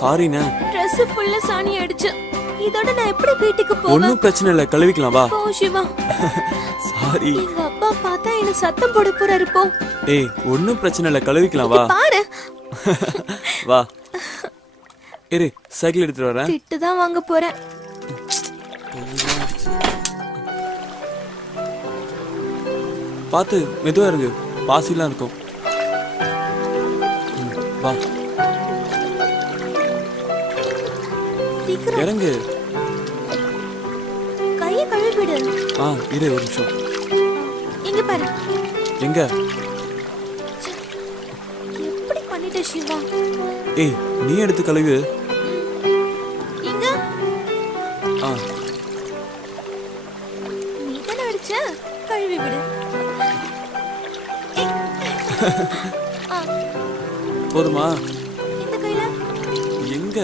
சாரிண்ணே. Dress ஃபுல்லா சாணி அடிச்சு. இதோட நான் எப்படி வீட்டுக்கு போவேன்? ஒன்னும் பிரச்சனை இல்ல, கழுவிக்கலாம் வா. போ சிவா. சாரி. எங்க அப்பா பார்த்தா என்ன சத்தம் போட போறாரு போ. ஏய் ஒன்னும் பிரச்சனை இல்ல, கழுவிக்கலாம் வா. பாரு. வா. இரு சைக்கிள் எடுத்துட்டு வரேன். திட்டு தான் வாங்க போறேன். பாத்து மெதுவா இருங்க, பாசிலாம் இருக்கும். வா சீக்கிரம் இறங்கு. கையை கழுவிடு. இரு ஒரு நிமிஷம். இங்க பாரு. எங்க? எப்படி பண்ணிட்ட சிவா? ஏய் நீ எடுத்து கழுவு. இங்க நீ தான அடிச்ச, கழுவி விடு. போதுமா? இந்த கையில எங்க?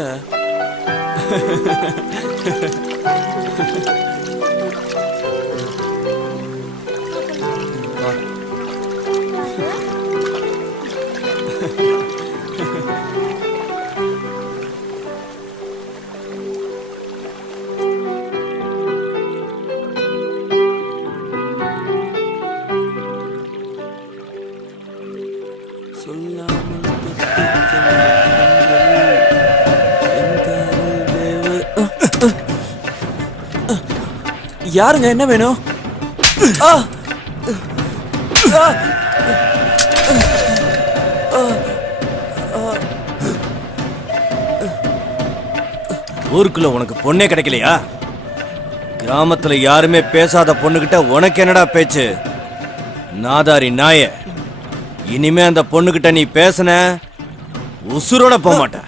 யாருங்க, என்ன வேணும்? ஊருக்குள்ள உனக்கு பொண்ணே கிடைக்கலையா? கிராமத்துல யாருமே பேசாத பொண்ணுகிட்ட உனக்கு என்னடா பேச்சு? நாதாரி நாய, இனிமே அந்த பொண்ணுகிட்ட நீ பேசுன உசுரோட போக மாட்ட.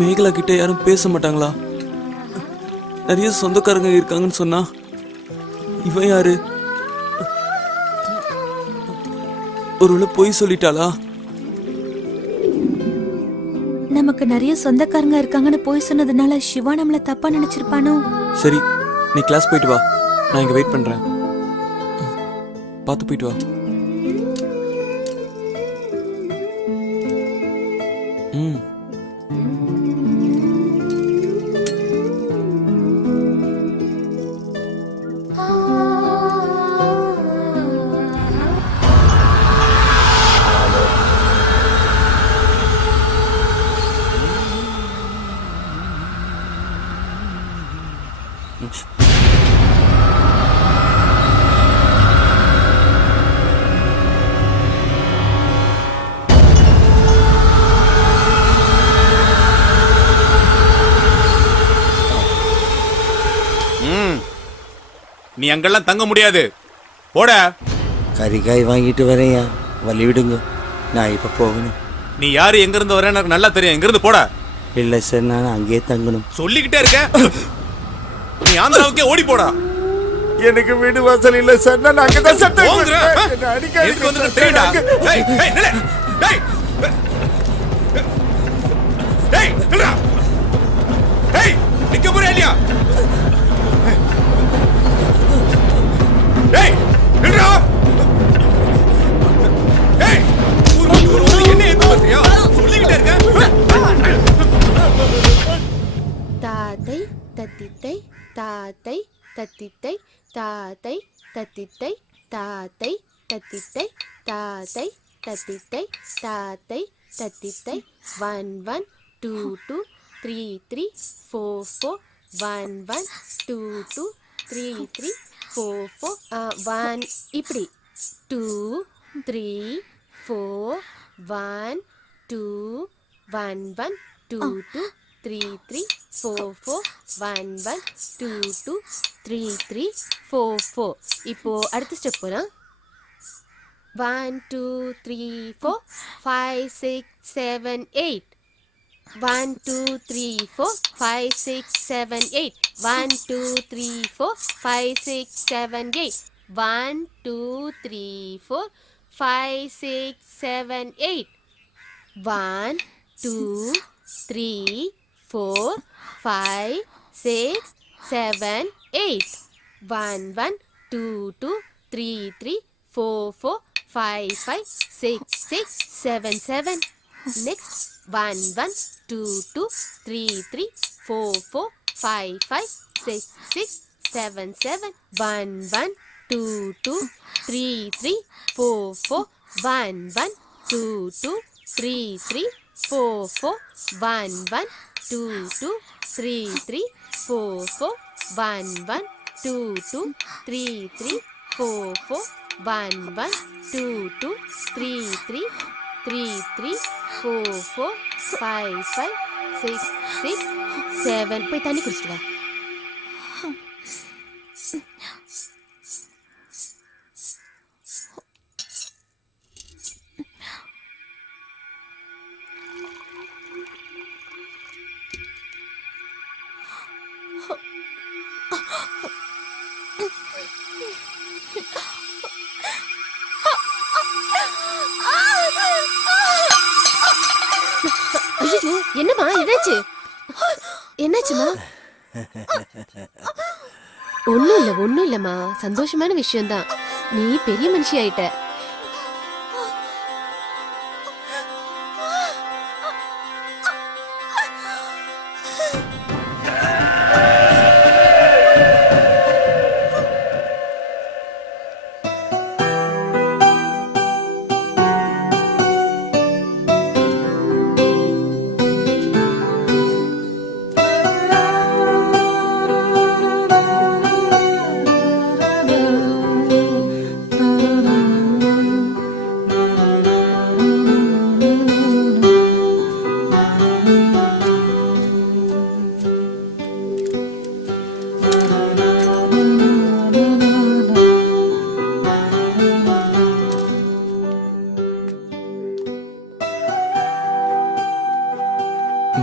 மேகலா கிட்ட யாரும் பேச மாட்டாங்களா? நிறைய சொந்தக்காரங்க இருக்காங்கன்னு சொன்னா இவன் யாரு? ஒருவேளை பொய் சொல்லிட்டாளா? நமக்கு நிறைய சொந்தக்காரங்க இருக்காங்கன்னு போய் சொன்னதுனால சிவா நம்மள தப்பா நினைச்சிருப்பானோ? சரி நீ கிளாஸ் போயிட்டு வா, நான் இங்க வெயிட் பண்றேன். பார்த்து போயிட்டு வா. நீ அங்கெல்லாம் தங்க முடியாது, போட. கறிகாய் வாங்கிட்டு வரேயா, வழி விடுங்க, நான் இப்ப போகணும். நீ யாரு, எங்க இருந்து வர எனக்கு நல்லா தெரியும். எங்க இருந்து போட. இல்ல சார், நான் அங்கேயே தங்கணும். சொல்லிக்கிட்டே இருக்க. நீ ஆந்திராவுக்கே ஓடி போடா. எனக்கு வீடு வாசல் இல்ல சார், நான் அங்கதான் சார் எதுக்கு வந்து தெரியுடா? டேய் டேய் நில்ல. டேய் டேய் நில்றா. டேய் நிக்க போறியா இல்லையா? டேய் நில்றா. டேய் ஊரு என்ன ஏத்து பண்றியா? சொல்லிக்கிட்டே இருக்க. தாத்தை தத்தித்தை தாத்தை தத்தித்தை தாத்தை தத்தித்தை தாத்தை தத்தித்தை தாத்தை தத்தித்தை தாத்தை தத்தித்தை 1 1 2 2 3 3 4 4 1 1 2 2 3 3 4 4 1 இப்படி 2 3 4 1 2 1 1 2 2 3 3 4 4 1 1 2 2 3 3 4 4. இப்போ அடுத்த ஸ்டெப் போலாம். 1 2 3 4 5 6 7 8. 1 2 3 4 5 6 7 8. 1 2 3 4 5 6 7 8. 1 2 3 4 5 6 7 8 1 2 3 4 5 6 7 8 1 1 2 2 3 3 4 4 5 5 6 6 7 7 next 1 1 2 2 3 3 4 4 5 5 6 6 7 7 1 1 2 2 3 3 4 4 1 1 2 2 3 3 4 4 1 1 2 2 3 3 4 4 1 1 2 2 3 3 4 4 1 1 2 2 3 3 3 3 4 4 5 5 6 6 7 போய் தண்ணி குடிச்சிட்டு வா. ஐயோ என்னம்மா என்னாச்சு? என்னாச்சுமா? ஒண்ணும் இல்லம்மா, சந்தோஷமான விஷயம்தான். நீ பெரிய மனுஷி ஆயிட்ட.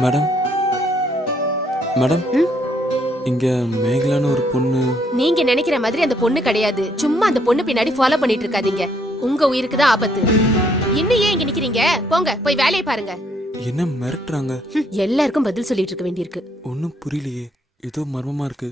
மேடம் மேடம் இங்க மேகலான ஒரு பொண்ணு. நீங்க நினைக்கிற மாதிரி அந்த பொண்ணு கிடையாது. சும்மா அந்த பொண்ணு பின்னாடி ஃபாலோ பண்ணிட்டு இருக்காதீங்க. உங்க உயிருக்கு தான் ஆபத்து. இன்னும் ஏன் இங்க நிக்கிறீங்க? போங்க, போய் வேலையை பாருங்க. என்ன மிரட்டுறாங்க? எல்லாருக்கும் பதில் சொல்லிட்டு இருக்க வேண்டியிருக்கு. ஒன்னும் புரியலையே, ஏதோ மர்மமா இருக்கு.